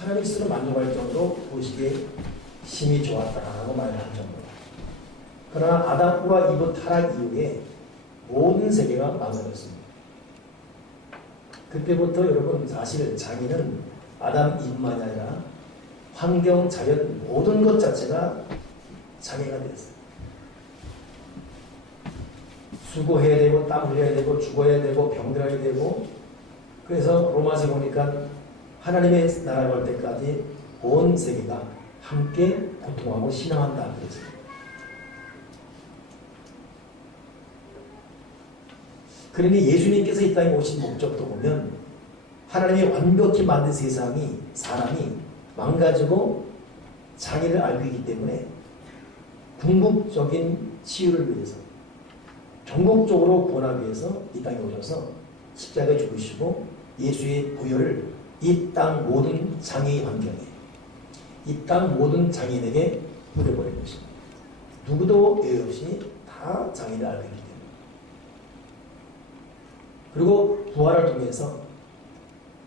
하나님 스스로 만족할 정도로 보시기에 심히 좋았다라고 말을 할 정도로. 그러나 아담과 이브 타락 이후에 모든 세계가 망가졌습니다. 그때부터 여러분 사실 장애는 아담 이브만이 아니라 환경, 자연 모든 것 자체가 장애가 됐어요. 수고해야 되고 땀 흘려야 되고 죽어야 되고 병들어야 되고. 그래서 로마서 보니까 하나님의 나라가 올 때까지 온 세계가 함께 고통하고 신앙한다 그랬어요. 그러니 예수님께서 이 땅에 오신 목적도 보면 하나님이 완벽히 만든 세상이 사람이 망가지고 장애를 앓고 있기 때문에 궁극적인 치유를 위해서 전국적으로 구원하기 위해서 이 땅에 오셔서 십자가에 죽으시고 예수의 보혈을 이 땅 모든 장애인 환경에 이 땅 모든 장애인에게 뿌려버린 것입니다. 누구도 예외 없이 다 장애를 앓고 있기 때문에. 그리고 부활을 통해서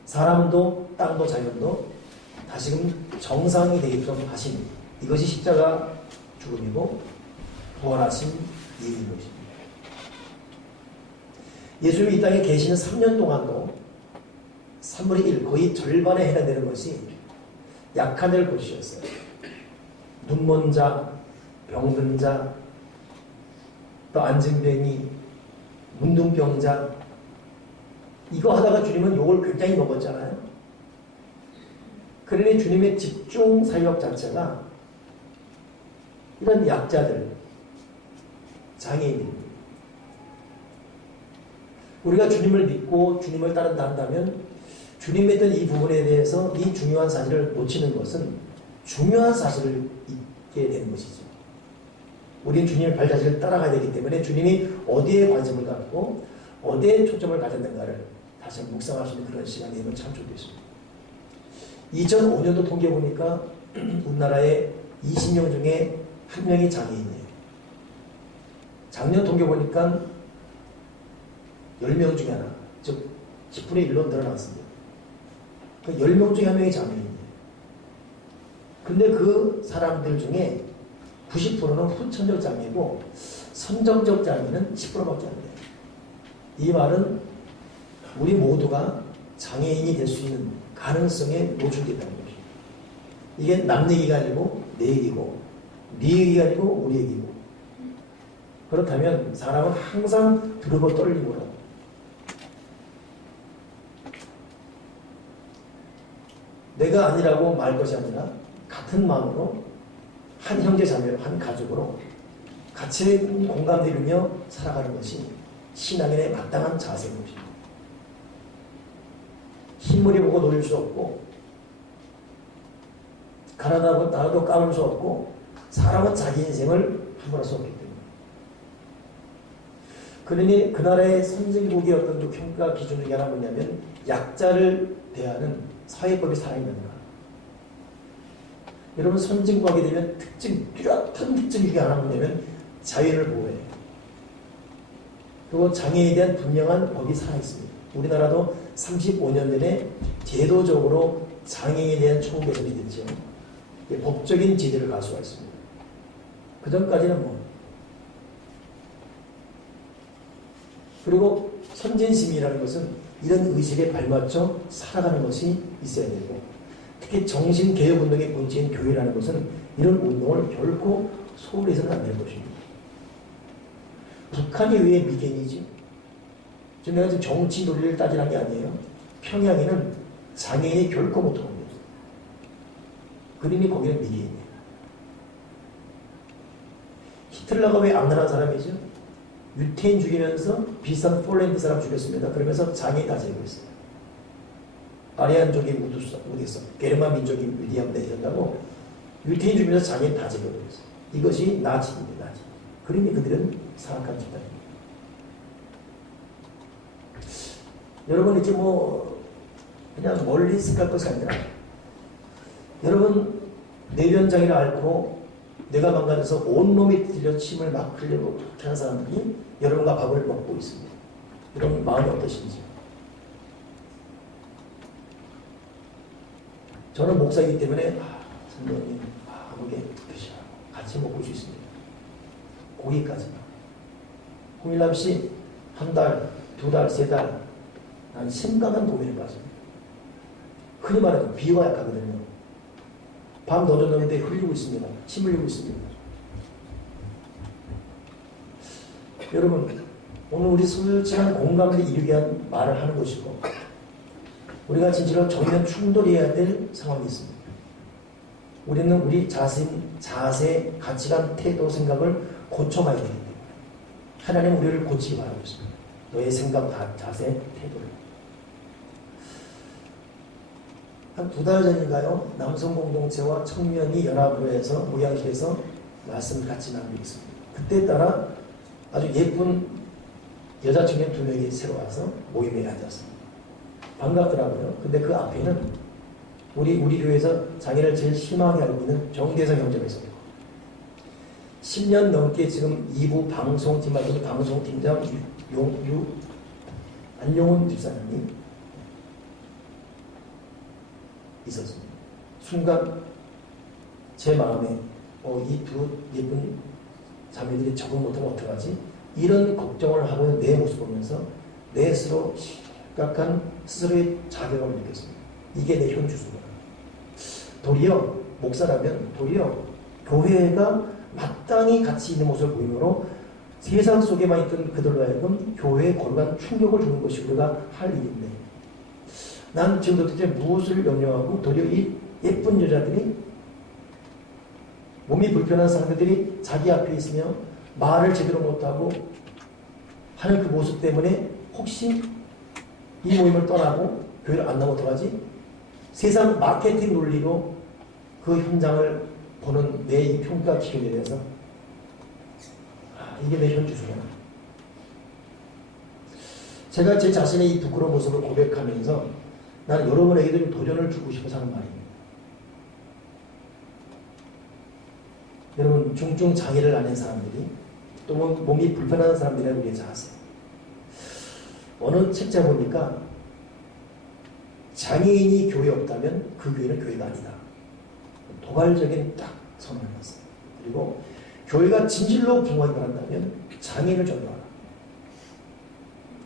사람도 땅도 자연도 다시금 정상이 되게끔 하신 이것이 십자가 죽음이고 부활하신 이유인 것입니다. 예수님이 이 땅에 계시는 3년 동안도 3분의 1 거의 절반에 해당되는 것이 약한 데를 고치셨어요. 눈먼 자, 병든 자, 또 안진뱅이, 문둥병자 이거 하다가 주님은 욕을 굉장히 먹었잖아요. 그러니 주님의 집중 사역 자체가 이런 약자들, 장애인입니다. 우리가 주님을 믿고 주님을 따른다 한다면 주님이 했던 이 부분에 대해서 이 중요한 사실을 놓치는 것은 중요한 사실을 잊게 되는 것이죠. 우리는 주님의 발자취를 따라가야 되기 때문에 주님이 어디에 관심을 갖고 어디에 초점을 가졌는가를 다시 한번 묵상할 수 있는 그런 시간이 되면 참 좋겠습니다. 2005년도 통계 보니까 우리나라에 20명 중에 1명이 장애인이에요. 작년 통계 보니까 10명 중에 하나, 즉 10분의 1로 늘어났습니다. 그 10명 중에 1명이 장애인이에요. 근데 그 사람들 중에 90%는 후천적 장애고 선정적 장애는 10%밖에 안 돼요. 이 말은 우리 모두가 장애인이 될 수 있는 가능성에 노출됐다는 것이죠. 이게 남 얘기가 아니고 내 얘기고 네 얘기가 아니고 우리 얘기고. 그렇다면 사람은 항상 두려워 떨림으로 내가 아니라고 말 것이 아니라 같은 마음으로 한 형제 자매, 한 가족으로 같이 공감되며 살아가는 것이 신앙인의 마땅한 자세인 것입니다. 흰머리 보고 놀릴 수 없고 가난하고 나라도 까불 수 없고 사람은 자기 인생을 함부로 할 수 없기 때문에. 그러니 그 나라의 선진국의 어떤 그 평가 기준 중에 하나 뭐냐면 약자를 대하는 사회법이 살아있는가. 여러분 선진국하게 되면 뚜렷한 특징 중에 하나 뭐냐면 자연을 보호해요. 그리고 장애에 대한 분명한 법이 살아있습니다. 우리나라도 35년 전에 제도적으로 장애에 대한 처우 개선이 됐죠. 법적인 제재를 갈 수가 있습니다. 그 전까지는 뭐. 그리고 선진시민이라는 것은 이런 의식에 발맞춰 살아가는 것이 있어야 되고, 특히 정신개혁운동의 본질인 교회라는 것은 이런 운동을 결코 소홀히 해서는 안 되는 것입니다. 북한이 왜 미개인이지? 지금 내가 지금 정치 논리를 따지는 게 아니에요. 평양에는 장애인이 결코 못 들어옵니다. 그러니 거기는 미개인이에요. 히틀러가 왜 악랄한 사람이죠? 유태인 죽이면서 비싼 폴란드 사람 죽였습니다. 그러면서 장애인 다 제거했어요. 아리안족이 어디서 게르만 민족이 위대함 내전다고 유태인 죽이면서 장애인 다 제거했어요. 이것이 나치입니다. 나치. 그러니 그들은 사악한 집단입니다. 여러분 이제 뭐 그냥 멀리 생각할 것이 아니라 여러분 뇌변장애를 앓고 뇌가 망가져서 온몸이 들려 침을 막 흘리고 그렇게 하는 사람들이 여러분과 밥을 먹고 있습니다. 여러분 마음이 어떠신지. 저는 목사이기 때문에 선생님 아무게 드시라고 같이 먹을 수 있습니다. 고기까지만. 홍일남 씨 한 달, 두 달, 세 달 난 심각한 고민에 빠집니다. 흔히 말해서 비가 약하거든요. 밤 너저녁인데 흘리고 있습니다. 침 흘리고 있습니다. 여러분, 오늘 우리 솔직한 공감을 이루기 위한 말을 하는 것이고, 우리가 진짜로 정면 충돌해야 될 상황이 있습니다. 우리는 우리 자세, 가치관, 태도, 생각을 고쳐봐야 되기 때문에 하나님 우리를 고치기 바라고 있습니다. 너의 생각, 자세, 태도를. 한 두 달 전인가요? 남성 공동체와 청년이 연합으로 해서 모양실에서 말씀을 같이 나누고 있습니다. 그때 따라 아주 예쁜 여자 청년 2명이 새로 와서 모임에 앉았습니다. 반갑더라고요. 근데 그 앞에는 우리 교회에서 장애를 제일 심하게 알고 있는 정대성 형제가 있습니다. 10년 넘게 지금 2부 방송팀 맡은 방송팀장 안용훈 집사님이 있었습니다. 순간 제 마음에 이 두 예쁜 자매들이 적응 못하면 어떡하지? 이런 걱정을 하고 있는 내 모습을 보면서 내 스스로 심각한 스스로의 자괴감을 느꼈습니다. 이게 내 현주소구나. 도리어 목사라면 도리어 교회가 마땅히 가치 있는 모습을 보이므로 세상 속에만 있던 그들로 하여금 교회에 거룩한 충격을 주는 것이 우리가 할 일인데, 난 지금 도대체 무엇을 염려하고 도리어 이 예쁜 여자들이, 몸이 불편한 사람들이 자기 앞에 있으며 말을 제대로 못하고 하는 그 모습 때문에 혹시 이 모임을 떠나고 교회를 안 나오면 어떡하지? 세상 마케팅 논리로 그 현장을 보는 내 이 평가 기준에 대해서 이게 내 현주소구나. 제가 제 자신의 이 부끄러운 모습을 고백하면서 나는 여러분에게도 좀 도전을 주고 싶어서 하는 말입니다. 여러분, 중증 장애를 앓는 사람들이 또 몸이 불편한 사람들이라는 우리의 자세. 어느 책자 보니까 장애인이 교회에 없다면 그 교회는 교회가 아니다. 도발적인 딱 선언을 했습니다. 그리고 교회가 진실로 부흥하기 바란다면 장애인을 전도하라.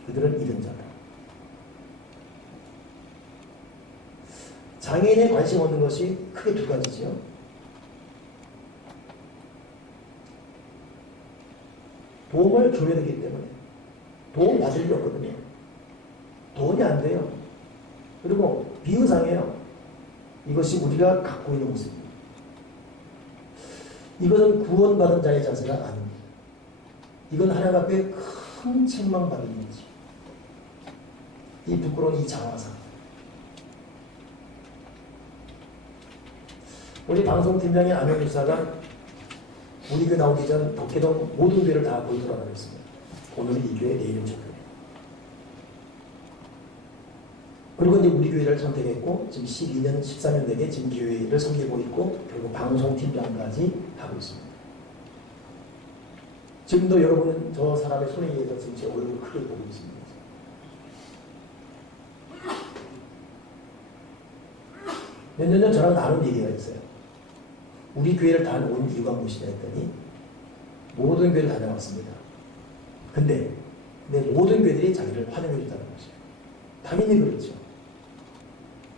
그들은 잃은 자다. 장애인에 관심 없는 것이 크게 두 가지죠. 도움을 줘야 되기 때문에 도움 받을 게 없거든요. 도움이 안 돼요. 그리고 비의상해요. 이것이 우리가 갖고 있는 모습입니다. 이것은 구원받은 자의 자세가 아닙니다. 이건 하나님 앞에 큰 책망받은 일이지. 이 부끄러운 이 장화상. 우리 방송팀장의 안영 유사가 우리 교회 나오기 전 덕계동 모든 교회를 다 거의 돌아다녔습니다. 오늘은 이 교회, 내일은 저 교회. 그리고 이제 우리 교회를 선택했고 지금 12년, 13년 되게 지금 교회를 섬기고 있고 결국 방송팀장까지 하고 있습니다. 지금도 여러분은 저 사람의 손에 의해서 지금 제 얼굴을 크게 보고 있습니다. 몇 년 전 저랑 나눈 얘기가 있어요. 우리 교회를 다녀온 이유가 무엇이냐 했더니 모든 교회를 다녀왔습니다. 근데 모든 교회들이 자기를 환영해 준다는 거죠. 당연히 그렇죠.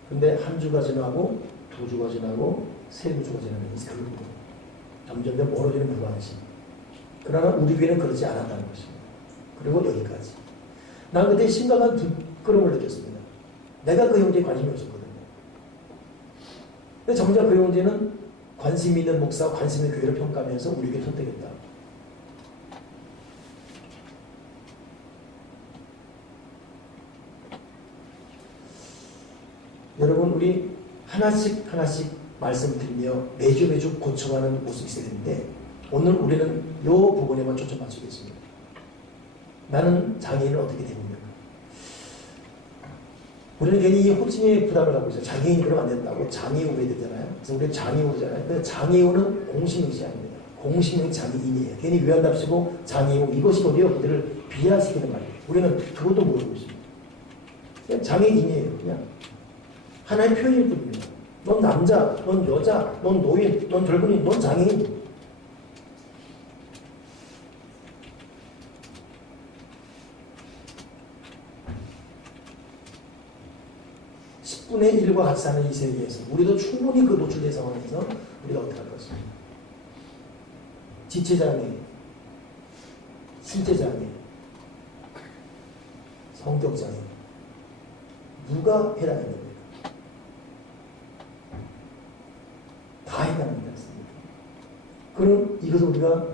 근데 한 주가 지나고 두 주가 지나고 세 주가 지나면서 결국 점점 멀어지는 불안심. 그러나 우리 교회는 그렇지 않았다는 것입니다. 그리고 여기까지. 난 그때 심각한 부끄러움을 느꼈습니다. 내가 그 형제에 관심이 없었거든요. 근데 정작 그 형제는 관심 있는 목사, 관심 있는 교회를 평가하면서 우리 교회 선택했다. 여러분, 우리 하나씩 말씀드리며 매주 고쳐가는 모습이 있어야 되는데 오늘 우리는 이 부분에만 초점 맞추겠습니다. 나는 장애인을 어떻게 대입니까? 우리는 괜히 이 호칭에 부담을 갖고 있어요. 장애인이 그러면 안 된다고 장애우 해야 되잖아요. 그래서 우리는 장애우잖아요. 근데 장애우는 공식명시 아닙니다. 공식명 장애인이에요. 괜히 위안답시고 장애우, 이것이 어디요? 그들을 비하시키는 말이에요. 우리는 그것도 모르고 있습니다. 그냥 장애인이에요. 그냥 하나의 표현일 뿐입니다. 넌 남자, 넌 여자, 넌 노인, 넌 젊은이, 넌 장애인. 분의 1과 같이 사는 이 세계에서 우리도 충분히 그 노출된 상황에서 우리가 어떻게 할 것입니까? 지체장애, 신체장애, 성격장애 누가 해당이 됩니까? 다 해당합니다. 그럼 이것을 우리가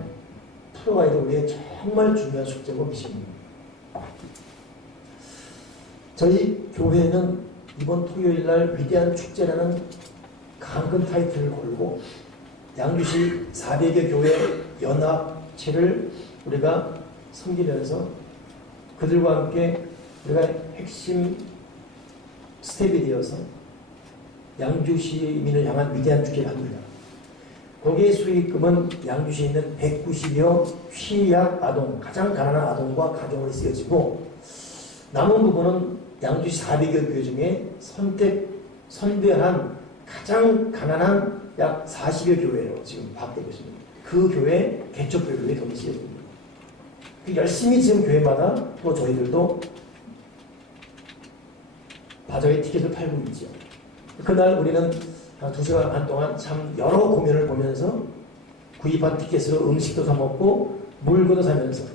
풀어가야 될 우리의 정말 중요한 숙제고 미션입니다. 저희 교회는 이번 토요일날 위대한 축제라는 강큰 타이틀을 걸고 양주시 400여 교회 연합체를 우리가 섬기면서 그들과 함께 우리가 핵심 스텝이 되어서 양주시민을 향한 위대한 축제를 합니다. 거기에 수익금은 양주시에 있는 190여 취약 아동, 가장 가난한 아동과 가정을 쓰여지고 남은 부분은 양주시 400여 교회 중에 선별한 가장 가난한 약 40여 교회로 지금 파악되고 있습니다. 그 교회, 개척교회에 돈이 쓰여집니다. 열심히 지금 교회마다 또 저희들도 바자회 티켓을 팔고 있죠. 그날 우리는 한 2시간 반 동안 참 여러 공연을 보면서 구입한 티켓으로 음식도 사 먹고 물건도 사면서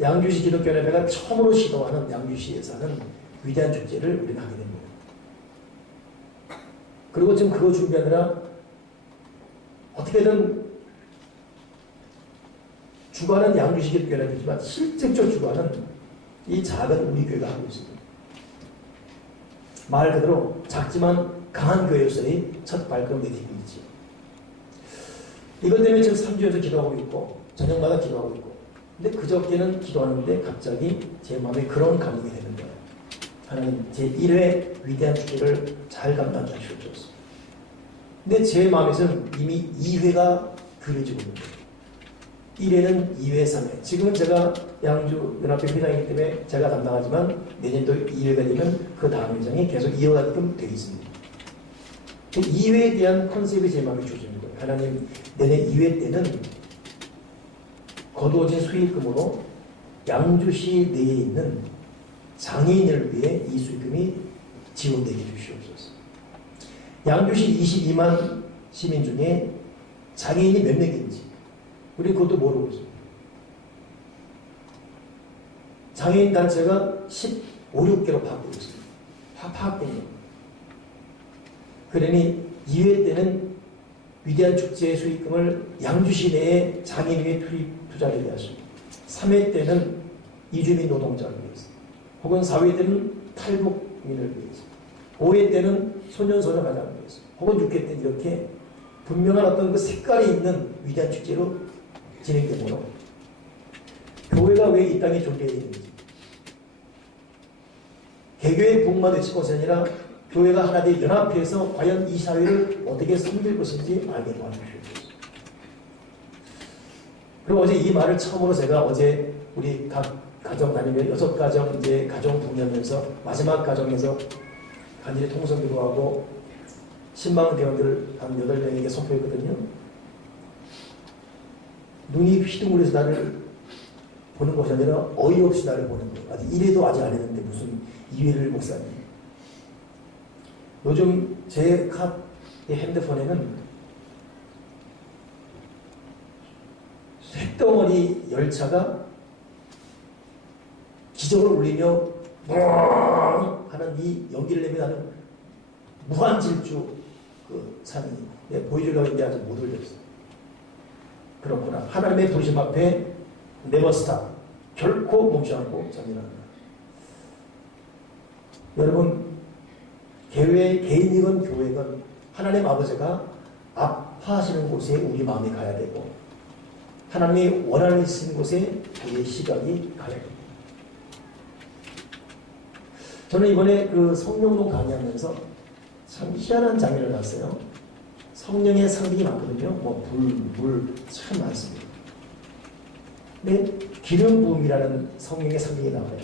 양주시 기독교연합회가 처음으로 시도하는 양주시에서 하는 위대한 축제를 우리는 하게 됩니다. 그리고 지금 그거 준비하느라 어떻게든 주관은 양주시 기독교연합회지만 실질적 주관은 이 작은 우리 교회가 하고 있습니다. 말 그대로 작지만 강한 교회로서의 첫 발걸음 내딛고 있죠. 이것 때문에 지금 3주에서 기도하고 있고 저녁마다 기도하고 있고 근데 그저께는 기도하는데 갑자기 제 마음에 그런 감동이 되는 거예요. 하나님 제 1회 위대한 축제를 잘 감당해 주시옵소서. 근데 제 마음에서는 이미 2회가 그려지고 있는 거예요. 1회는 2회, 3회. 지금은 제가 양주연합회 회장이기 때문에 제가 담당하지만 내년도 2회가 되면 그 다음 회장이 계속 이어가게끔 되어 있습니다. 2회에 대한 컨셉이 제 마음에 주어지는 거예요. 하나님 내년 2회 때는 거두어진 수익금으로 양주시 내에 있는 장애인을 위해 이 수익금이 지원되게 해주시옵소서. 양주시 22만 시민 중에 장애인이 몇 명인지 우리 그것도 모르고 있습니다. 장애인 단체가 15, 16개로 파악되고 있습니다. 다 파악된 겁니다. 그러니 2회 때는 위대한 축제의 수익금을 양주시 내에 장애인에게 투자를 하였습니다. 3회 때는 이주민 노동자를 위해서 혹은 4회 때는 탈북민을 위해서 5회 때는 소년소녀 가장을 위해서 혹은 6회 때는 이렇게 분명한 어떤 그 색깔이 있는 위대한 축제로 진행되므로 교회가 왜 이 땅에 존재해야 되는지 개교의 부흥만 되실 것이 아니라 교회가 하나 되어 연합해서 과연 이 사회를 어떻게 섬길 것인지 알게 도와주시옵소서. 그리고 어제 이 말을 처음으로 제가 어제 우리 각 가정 다니며 6가정 이제 가정 부흥하면서 마지막 가정에서 간절히 통성기도하고 신방 대원들을 한 8명에게 선포했거든요. 눈이 휘둥그레서 나를 보는 것이 아니라 어이없이 나를 보는 거예요. 아직 1회도 아직 안 했는데 무슨 2회를 목사님. 요즘 제 핸드폰에는 쇳덩어리 열차가 기적을 울리며 하는 이 연기를 내며 나는 무한질주 그 산이 보여주려고 했는데 아직 못 올렸어요. 그렇구나. 하나님의 부르심 앞에 네버 스탑. 결코 멈추지 않고 전진한다. 여러분 개인이건 교회건 하나님 아버지가 아파하시는 곳에 우리 마음이 가야 되고 하나님이 원하시는 곳에 우리의 시각이 가야 됩니다. 저는 이번에 그 성령동 강의하면서 참 희한한 장면을 봤어요. 성령의 상징이 많거든요. 뭐 물 참 많습니다. 근데 기름 부음이라는 성령의 상징이 나와요.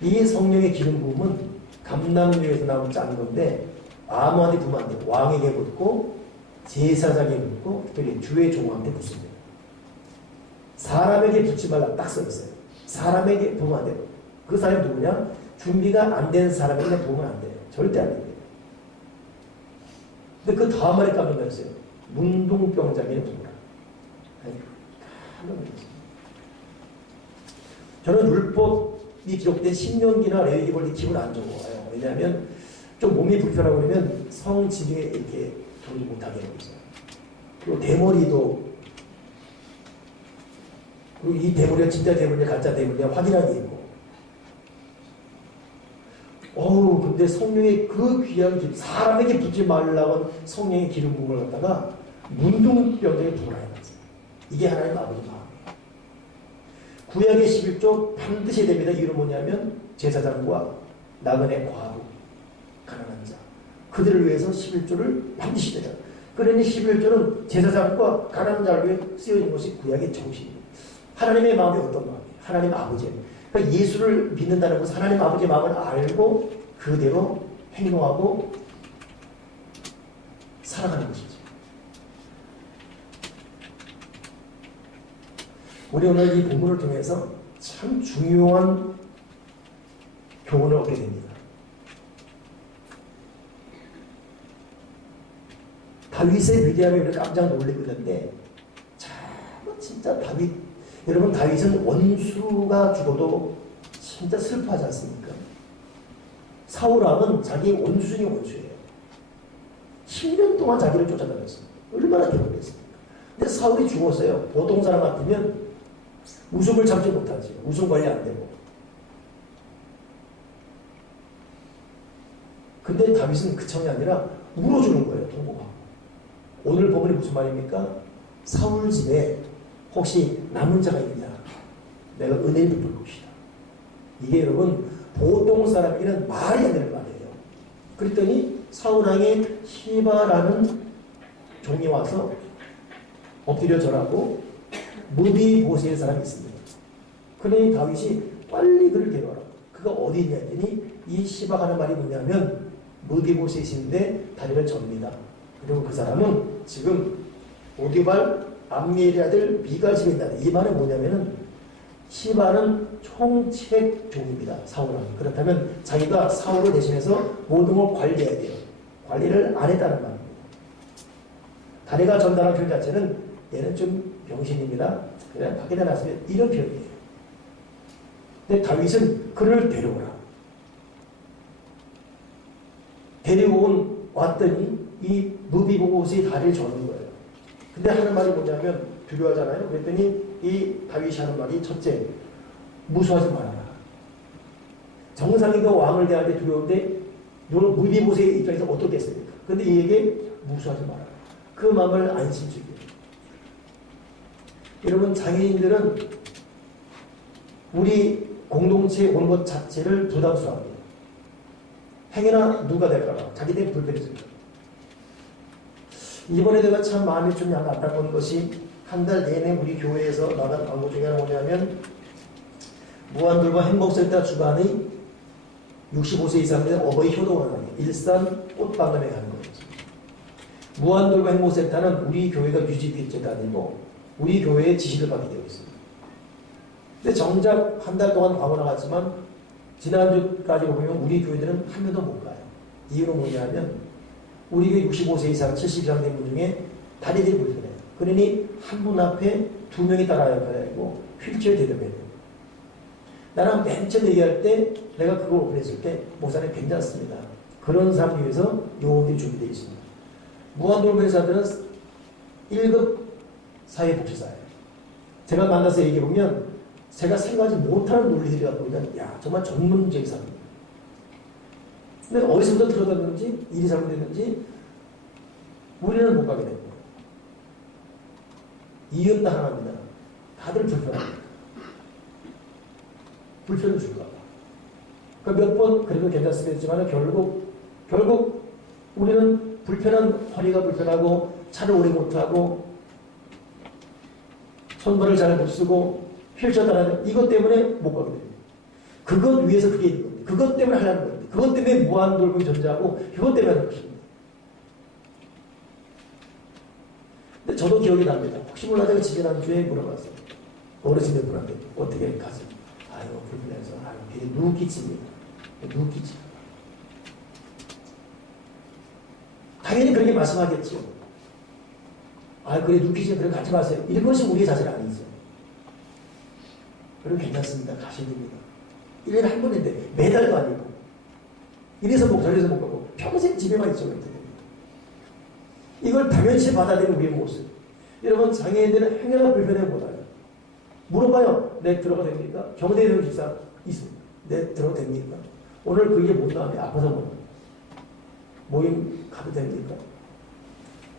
이 성령의 기름 부음은 감람유에서 나온 짠 건데 아무한테 부면 안 돼요. 왕에게 묻고 제사장에게 묻고 특별히 주의 종한테 묻습니다. 사람에게 붙지 말라 딱 써있어요. 사람에게 부면 안 돼요. 그 사람이 누구냐? 준비가 안 된 사람에게 부면 안 돼요. 절대 안 돼요. 근데 그 다음 말에 깜짝 놀랐어요. 문둥병자에게 부으라. 저는 율법이 기록된 신명기나 레위기 볼 때 기분 안 좋아요. 왜냐하면 좀 몸이 불편하고 그러면 성지중에 이렇게 들어오지 못하게 하고 있어요. 그리고 대머리도, 그리고 이 대머리가 진짜 대머리냐 가짜 대머리냐 확인하기 있고. 근데 성령의 그 귀한 기름, 사람에게 붙지 말라고 성령의 기름 부음을 갖다가 문둥병자에게 부으라 해놨어요. 이게 하나님 아버지 마음이에요. 구약의 11조 반드시 해야 됩니다. 이유는 뭐냐면 제사장과 나그네 과부, 가난한 자, 그들을 위해서 11조를 반드시 해야 돼요. 그러니 11조는 제사장과 가난한 자를 위해 쓰여진 것이 구약의 정신이에요. 하나님의 마음이 어떤 마음이에요? 하나님 아버지예요. 그러니까 예수를 믿는다는 것은 하나님 아버지의 마음을 알고 그대로 행동하고 살아가는 것이죠. 우리 오늘 이 본문을 통해서 참 중요한 교훈을 얻게 됩니다. 다윗의 위대함에 우리가 깜짝 놀라고 있는데, 참 진짜 여러분 다윗은 원수가 죽어도 진짜 슬퍼하지 않습니까? 사울왕은 자기 원수 중에 원수예요. 10년 동안 자기를 쫓아다녔습니다. 얼마나 괴롭겠습니까? 근데 사울이 죽었어요. 보통 사람 같으면 웃음을 참지 못하지. 웃음 관리 안 되고. 근데 다윗은 그 청이 아니라 울어주는 거예요. 통곡하고. 오늘 본문이 무슨 말입니까? 사울 집에 혹시 남은 자가 있냐? 내가 은혜를 베풀 것이다. 이게 여러분 보통 사람에게는 말이 안 되는 말이에요. 그랬더니 사울왕의 시바라는 종이 와서 엎드려 절하고 무비보셋의 사람이 있습니다. 그러니 다윗이 빨리 그를 데려와라. 그가 어디 있냐 했더니 이 시바가 하는 말이 뭐냐면 무비보셋인데 다리를 접니다. 그리고 그 사람은 지금 오디발 암미엘의 아들 미가 집에 있다. 이 말은 뭐냐면은 시바는 총책 종입니다. 사울은. 그렇다면 자기가 사울을 대신해서 모든 걸 관리해야 돼요. 관리를 안 했다는 말입니다. 다리가 전달한 표현 자체는 얘는 좀 병신입니다. 그냥 밖에다 놨으면 이런 표현이에요. 근데 다윗은 그를 데려오라. 데리고 왔더니 이 무비보셋이 다리를 저는 거예요. 근데 하는 말이 뭐냐면 두려워하잖아요. 그랬더니 이 다윗이 하는 말이 첫째, 무수하지 말아라. 정상인도 왕을 대할 때 두려운데 이런 무비보셋의 입장에서 어떻겠습니까? 근데 이에게 무수하지 말아라. 그 마음을 안심주기예요. 여러분 장애인들은 우리 공동체에 오는 것 자체를 부담스러워합니다. 행여나 누가 될까봐 자기들 불편해집니다. 이번에 내가 참 마음이 좀 약간 안타까운 것이 한 달 내내 우리 교회에서 나간 광고 중에 하나 뭐냐면 무한돌보 행복센터 주관의 65세 이상의 어버이 효도원을 하는 일산 꽃박람회 가는 거예요. 무한돌보 행복센터는 우리 교회가 유지된 재단이고 우리 교회의 지시를 받게 되어 있습니다. 근데 정작 한 달 동안 광고 나갔지만 지난주까지 보면 우리 교회들은 한 명도 못 가요. 이유는 뭐냐면 우리 교회 65세 이상 70 이상 된 분 중에 다리들이 불편해요. 그러니 한 분 앞에 2명이 따라야 되고 휠체어 대접해야 돼요. 나랑 맨 처음 얘기할 때 내가 그걸 오픈했을 때 목사님 괜찮습니다. 그런 사람 위해서 요원들이 준비되어 있습니다. 무한돌보 회사들은 1급 사회복지사예요. 제가 만나서 얘기해보면 제가 생각하지 못하는 논리들이 갖고 있는 정말 전문적인 사람입니다. 근데 어디서부터 들어갔는지 일이 잘못됐는지 우리는 못 가게 되고 이유는 다 하나입니다. 다들 불편합니다. 불편을 줄까 봐. 그러니까 몇 번 그래도 괜찮습니다 했지만 결국 우리는 불편한 허리가 불편하고 차를 오래 못하고 손발을 잘 못 쓰고 휠체어 따라하는 이것 때문에 못 가게 됩니다. 그것 위해서 그게 있는 겁니다. 그것 때문에 하려는 겁니다. 그것 때문에 무한돌봄 전자하고 그것 때문에 하는 것입니다. 저도 기억이 납니다. 혹시 몰라 내가 집에 난 주에 물어봤어요. 어르신들 분한테 어떻게 가서 아이고 불편해서 아이고 괜히 누기집니다. 누기집. 당연히 그렇게 말씀하겠죠. 아 그래 누기집 그래 가지 마세요. 이것이 우리의 자세는 아니죠. 그럼 괜찮습니다. 가셔야 됩니다. 1년에 한 번인데 매달도 아니고 이래서 못 저래서 못 가고 평생 집에만 있어야 됩니다. 이걸 당연시 받아들이는 우리의 모습. 여러분 장애인들은 행여나 불편해 못하요. 물어봐요. 내 들어가 됩니까? 경대형 집사 있습니다. 내 들어가 됩니까? 오늘 그게 못 나왔는데 아파서 못 나와요. 모임 가도 됩니까?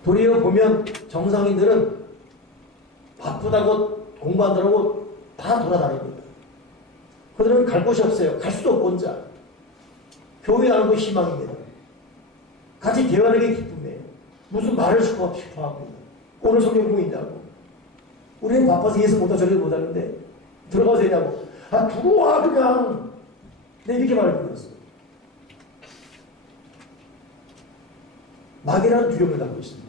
도리어 보면 정상인들은 바쁘다고 공부한다고 다 돌아다닙니다. 그들은 갈 곳이 없어요. 갈 수도 없고 혼자. 교회 알고 희망입니다. 같이 대화하는 게 기쁨이에요. 무슨 말을 싶어 합니다. 오늘 성경 보인다고. 우리는 바빠서 예수 못하고 저리도 못하는데 들어가도 되냐고. 아 들어와 그냥. 네 이렇게 말을 드렸어요. 막이라는 두려움을 갖고 있습니다.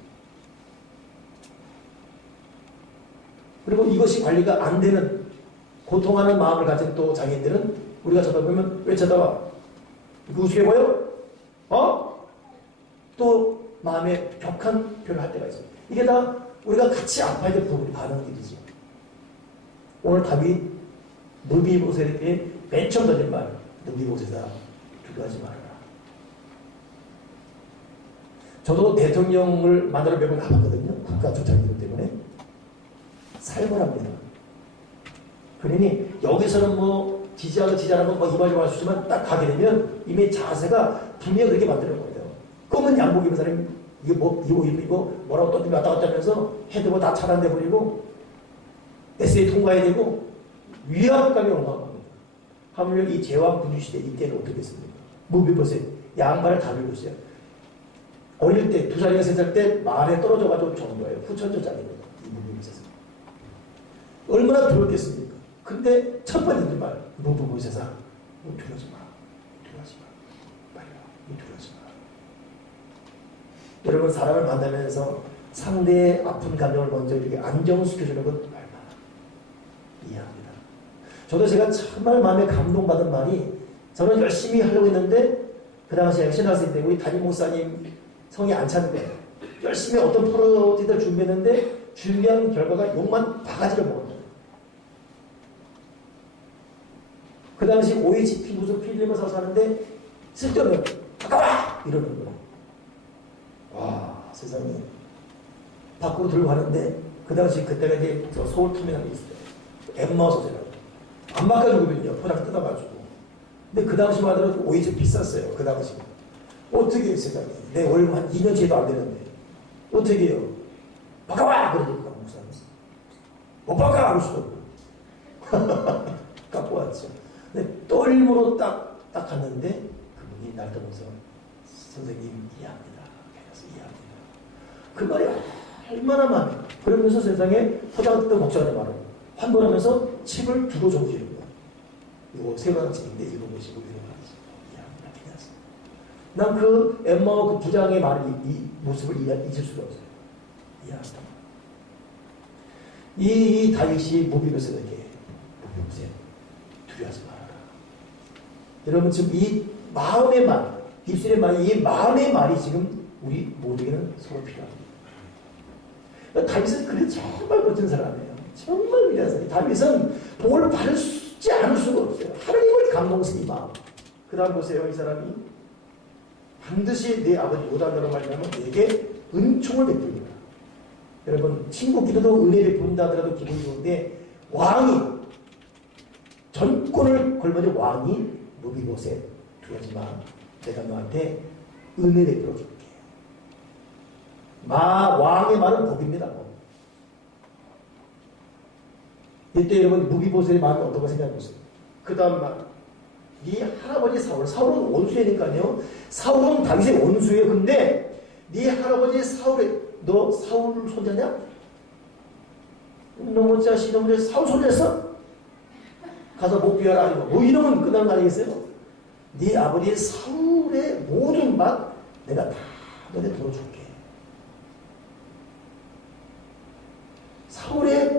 그리고 이것이 관리가 안 되는 고통하는 마음을 가진 또 장애인들은 우리가 쳐다보면 왜 쳐다봐? 이거 우습게 보여? 또 마음에 격한 표현을 할 때가 있어요. 이게 다 우리가 같이 아파야 될 부분이 반응이 되죠. 오늘 답이 느비보셋에게 맨 처음 던진 말, 느비보셋아 두려워하지 말아라. 저도 대통령을 만나러 몇 번 가봤거든요. 국가 조창기들 때문에. 살벌합니다. 그러니 여기서는 뭐 지지하고 뭐 이마저마 할 수 있지만 딱 가게 되면 이미 자세가 분명히 그렇게 만들어버려요. 검은 양복 입은 사람이 이거 뭐라고 떠들며 왔다 갔다 하면서 헤드고 다 차단돼 버리고 SAE 통과해야 되고 위압감이 어마어마합니다. 하물며 이 제왕 군주시대 이때는 어떻게 했습니까? 무비보셋 양발을 다 밀고 있어요. 어릴 때 2살이나 3살 때 말에 떨어져가지고 죽은 거예요. 후천저장입니다. 이 무비보셋은. 얼마나 두렵겠습니까? 근데 첫 번째 말 무비보셋아 두려워하지 마. 두려워하지 마. 빨리 와. 두려워하지 마. 여러분 사람을 만나면서 상대의 아픈 감정을 먼저 이렇게 안정시켜주는 건 얼마나 이해합니다. 저도 제가 정말 마음에 감동받은 말이 저는 열심히 하려고 했는데 그 당시에 신학생 때 우리 담임 목사님 성이 안 차는 거예요. 열심히 어떤 프로젝트를 준비했는데 준비한 결과가 욕만 바가지를 먹은 거예요. 그 당시 OHP 무슨 필름을 사서 하는데 쓸데없는 아까워! 이러는 거예요. 와 세상에 밖으로 들고 가는데 그 당시 그때가 이제 서울터미널이 있어요. 엠마 소재라고 안 바꿔주거든요. 포장 뜯어가지고. 근데 그 당시만 하더라도 오히려 비쌌어요. 그 당시 어떻게 해요 세상에. 내 월급 한 2년치도 안 되는데 어떻게 해요. 바꿔와! 그러니까 목사님 못 바꿔! 할 수도 없고 갖고 왔죠. 근데 떨림으로 딱 갔는데 그분이 날 떠나서 선생님 이해합니다. 이해합니다. 그 말이 얼마나 많아요. 그러면서 세상에 포장했던 목사님 말을 환불하면서 책을 두고 적으시는 거예요. 이거 세관한 책인데 읽어보시고 이해합니다. 괜찮습니다. 난 그 엠마오 그 부장의 말을 이 모습을 잊을 수가 없어요. 이해합니다. 이 다윗이 무비보셋에게 무비보셋 두려워하지 말아라. 여러분 지금 이 마음의 말, 입술의 말, 이 마음의 말이 지금 우리 모두에게는 서로 필요합니다. 다윗은 그래 정말 멋진 사람이에요. 정말 위대한 사람이에요. 다윗은 복을 받지 않을 수가 없어요. 하나님을 감동스러운 마음. 그 다음 보세요. 이 사람이 반드시 내 아버지 요단으로 말하면 내게 은총을 베풀리라. 여러분 친구끼리도 은혜 베푼다 하더라도 기분이 좋은데 왕이 전권을 걸머진 왕이 무비보셋 두려워하지 마. 내가 너한테 은혜 베풀어 줄게. 왕의 말은 복입니다. 복. 이때 여러분 무비보셋의 마음이 어떤가 생각해 보세요. 그 다음 말. 네 할아버지 사울은 원수니까요. 사울은 다윗의 원수예요. 근데 네 할아버지 너 사울 손자냐? 너무 자식 너무 사울 손자였어? 가서 목 비워라. 아니고 뭐 이러면 끝나는 거 아니겠어요? 네 아버지 사울의 모든 맛 내가 다 너네 들어줄게.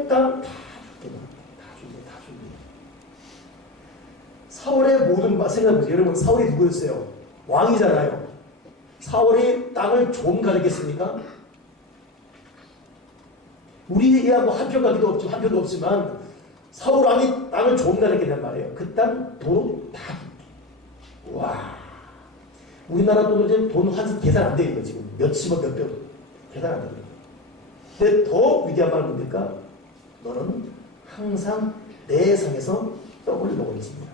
땅 다 줄게. 다 줄게. 사울의 모든 바 생각해보세요. 여러분, 사울이 누구였어요? 왕이잖아요. 사울이 땅을 좀 가졌겠습니까? 우리야 뭐 한 표도 없지만 사울 왕이 땅을 좀 가졌겠단 말이에요. 그 땅 도로 다 줄게. 와. 우리나라 돈 한 계산 안 돼요. 지금 몇십억 몇백 계산 안 돼요. 근데 더 위대한 말은 뭡니까? 너는 항상 내 성에서 떡을 먹을지니라.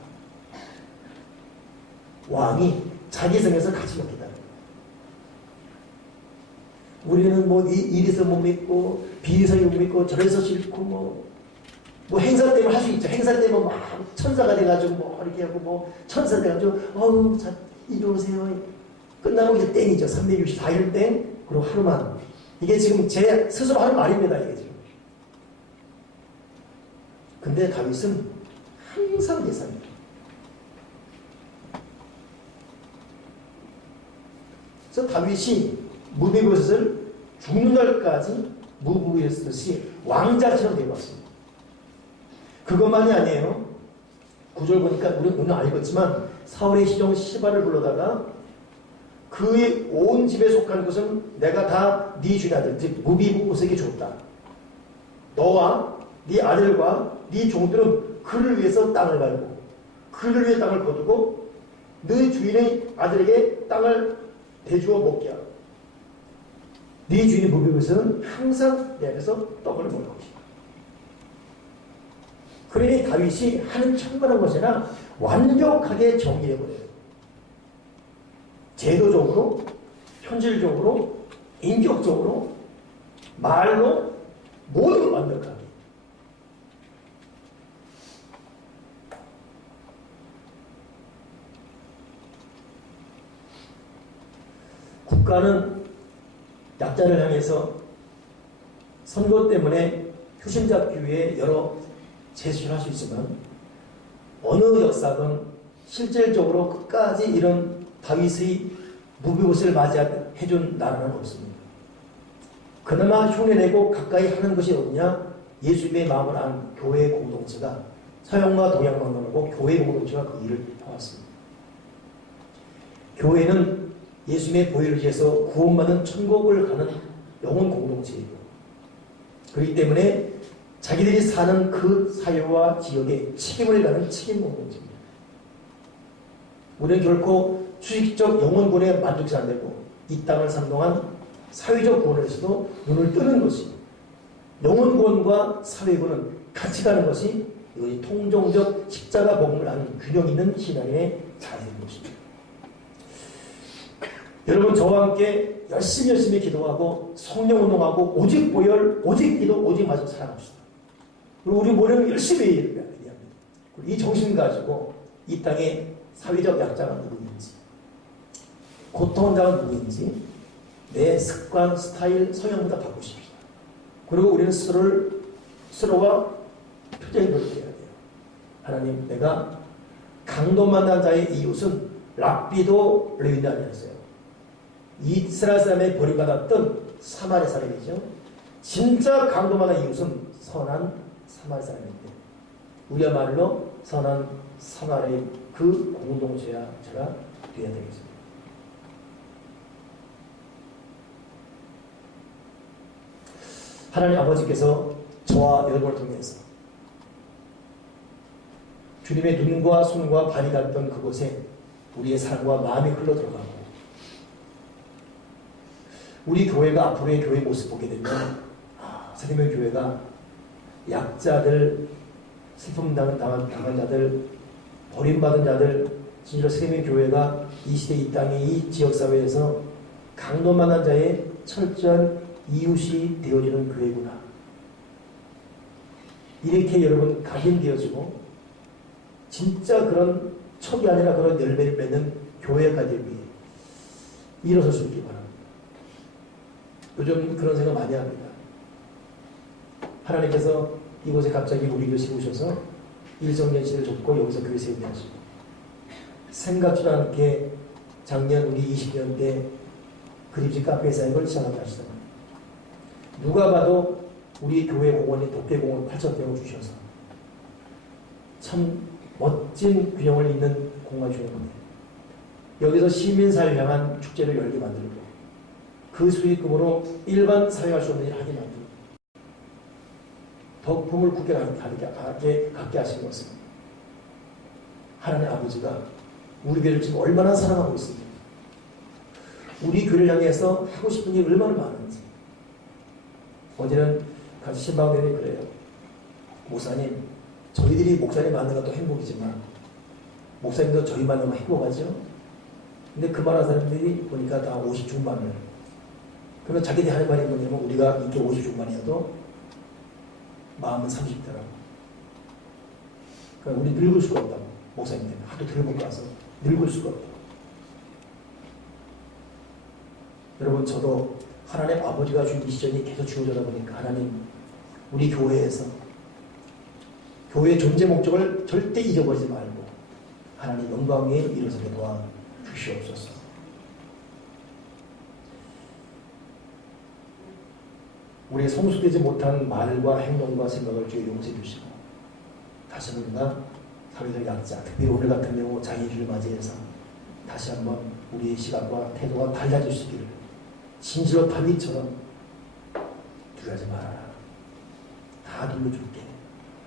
왕이 자기 성에서 같이 먹겠다. 우리는 뭐 이래서 못 믿고 비리서 못 믿고 저래서 싫고 뭐 행사 때문에 할 수 있죠. 행사 때문에 막 천사가 돼가지고 뭐 이렇게 하고 뭐 천사 돼가지고 자 이리 오세요. 끝나고 이제 땡이죠. 364일 땡. 그리고 하루만. 이게 지금 제 스스로 하는 말입니다. 이게 지금. 근데 다윗은 항상 예상입니다. 그래서 다윗이 무비보셋을 죽는 날까지 무비보셋이 왕자처럼 되어왔습니다. 그것만이 아니에요. 9절 보니까 우리는 오늘 알겠지만 사울의 시종 시바를 불러다가 그의 온 집에 속한 것은 내가 다 네 주인 아들 즉 무비보셋에게 줬다. 너와 네 아들과 네 종들은 그를 위해서 땅을 갈고 그를 위해 땅을 거두고 네 주인의 아들에게 땅을 대주어 먹게 하고 네 주인의 무비보셋은 항상 내 앞에서 떡을 먹을 것이다. 그러니 다윗이 하는 천만한 것이나 완벽하게 정리해버려요. 제도적으로, 현실적으로, 인격적으로, 말로 모두 완벽하게. 국가는 약자를 향해서 선거 때문에 표심 잡기 위해 여러 제시를 할 수 있지만 어느 역사든 실질적으로 끝까지 이런 다윗의 무비보셋을 맞이해준 나라는 없습니다. 그나마 흉내내고 가까이 하는 것이 어디냐? 예수님의 마음을 안 교회 공동체가 서양과 동양만 나누고 교회 공동체가 그 일을 해왔습니다. 교회는 예수님의 보혈을 위해서 구원받은 천국을 가는 영혼 공동체이고 그렇기 때문에 자기들이 사는 그 사회와 지역에 책임을 가는 책임 공동체입니다. 우리는 결코 수식적 영혼구원에 만족치 않고 이 땅을 사는 동안 사회적 구원에서도 눈을 뜨는 것이 영혼구원과 사회구원은 같이 가는 것이 이것이 통종적 십자가 복음을 아는 균형 있는 신앙의 자세인 것입니다. 여러분 저와 함께 열심히 기도하고 성령운동하고 오직 보혈, 오직 기도, 오직 말씀 사랑합시다. 그리고 우리 모두는 열심히 얘기합니다. 이 정신 가지고 이 땅에 사회적 약자가 누구인지 고통자가 누구인지 내 습관, 스타일, 성향보다 바꾸십시다. 그리고 우리는 서로와 표정이 그렇게 해야 돼요. 하나님, 내가 강도 만난 자의 이웃은 랍비도 레위단이었어요. 이스라엘 사람에 버림받았던 사마리 사람이죠. 진짜 강도 만난 이웃은 선한 사마리 사람인데 우리야말로 선한 사마리 그 공동체가 되어야 되겠습니다. 하나님 아버지께서 저와 여러분을 통해서 주님의 눈과 손과 발이 닿던 그곳에 우리의 삶과 마음이 흘러들어가고 우리 교회가 앞으로의 교회 모습 보게 되면 세대명 교회가 약자들, 슬픔 당한 자들, 버림받은 자들, 진실로 세대명 교회가 이 시대 이 땅의 이 지역사회에서 강도만한 자의 철저한 이웃이 되어주는 교회구나. 이렇게 여러분 각인되어지고 진짜 그런 척이 아니라 그런 열매를 맺는 교회가 되기 위해 일어설 수 있기 바랍니다. 요즘 그런 생각 많이 합니다. 하나님께서 이곳에 갑자기 우리 교회에 오셔서 일정연시를 줬고 여기서 교회 세우게 하시고 생각지도 않게 작년 우리 20년 때 그림집 카페 사역을 시작한다 하시더라고요. 누가 봐도 우리 교회 공원이 도깨공원 8,000평을 주셔서 참 멋진 균형을 잇는 공간 중에 하나예요. 여기서 시민사회를 향한 축제를 열게 만들고 그 수익금으로 일반 사회할 수 없는 일을 하게 만들고 덕품을 굳게 갖게 하신 것은 하나님 아버지가 우리 교회를 지금 얼마나 사랑하고 있습니까? 우리 교회를 향해서 하고 싶은 일이 얼마나 많은지. 어제는 같이 신방대회 그래요. 목사님, 저희들이 목사님 만나는 것도 행복이지만 목사님도 저희 만나면 행복하죠? 근데 그 말한 사람들이 보니까 다 50 중반을. 그러면 자기들이 하는 말이 뭐냐면 우리가 인기 50 중반이어도 마음은 30대라고. 그러니까 우리 늙을 수가 없다고. 목사님 때문에 하도 들어먹고 와서 늙을 수가 없다고. 여러분, 저도 하나님 아버지가 주신 미션이 계속 주어져다 보니까 하나님 우리 교회에서 교회의 존재 목적을 절대 잊어버리지 말고 하나님 영광 위에 일어서게 도와 주시옵소서. 우리의 성숙되지 못한 말과 행동과 생각을 주여 용서해 주시고 다시 한번 사회적 약자, 특히 오늘 같은 경우 장애인을 맞이해서 다시 한번 우리의 시각과 태도가 달라질 수 있기를 진실로 다윗처럼 두려워하지 말아라. 다 돌려줄게.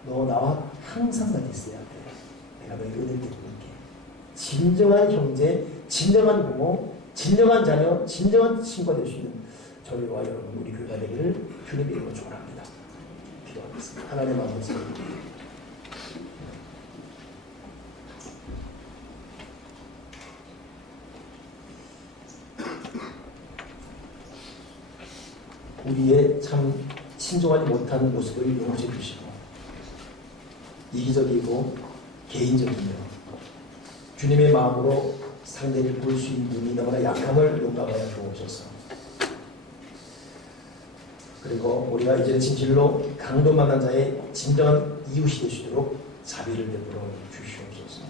너 나와 항상 같이 있어야 돼. 내가 너에게 은혜를 베풀게. 진정한 형제, 진정한 부모, 진정한 자녀, 진정한 친구가 될 수 있는 저희와 여러분 우리 교회가 되기를 주님의 이름으로 축원합니다. 기도하겠습니다. 하나님 아버지, 우리의 참 친정하지 못한 모습을 용서해 주시고 이기적이고 개인적이며 주님의 마음으로 상대를 볼 수 있는 눈이 너무나 약함을 용납하여 주옵소서. 그리고 우리가 이제는 진실로 강도 만난 자의 진정한 이웃이 될 수 있도록 자비를 베풀어 주시옵소서.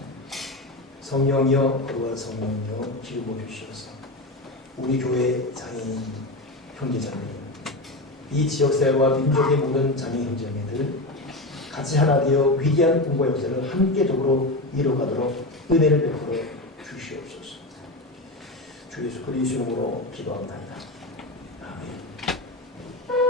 성령이여 거룩한 성령이여 기름부어 주시옵소서. 우리 교회 장애인 형제자매, 이 지역사회와 민족의 모든 장애인 형제자매들 같이 하나 되어 위대한 공과 역사를 함께 더불어 이뤄가도록 은혜를 베풀어 주시옵소서. 주 예수 그리스도 이름으로 기도합니다. 아멘.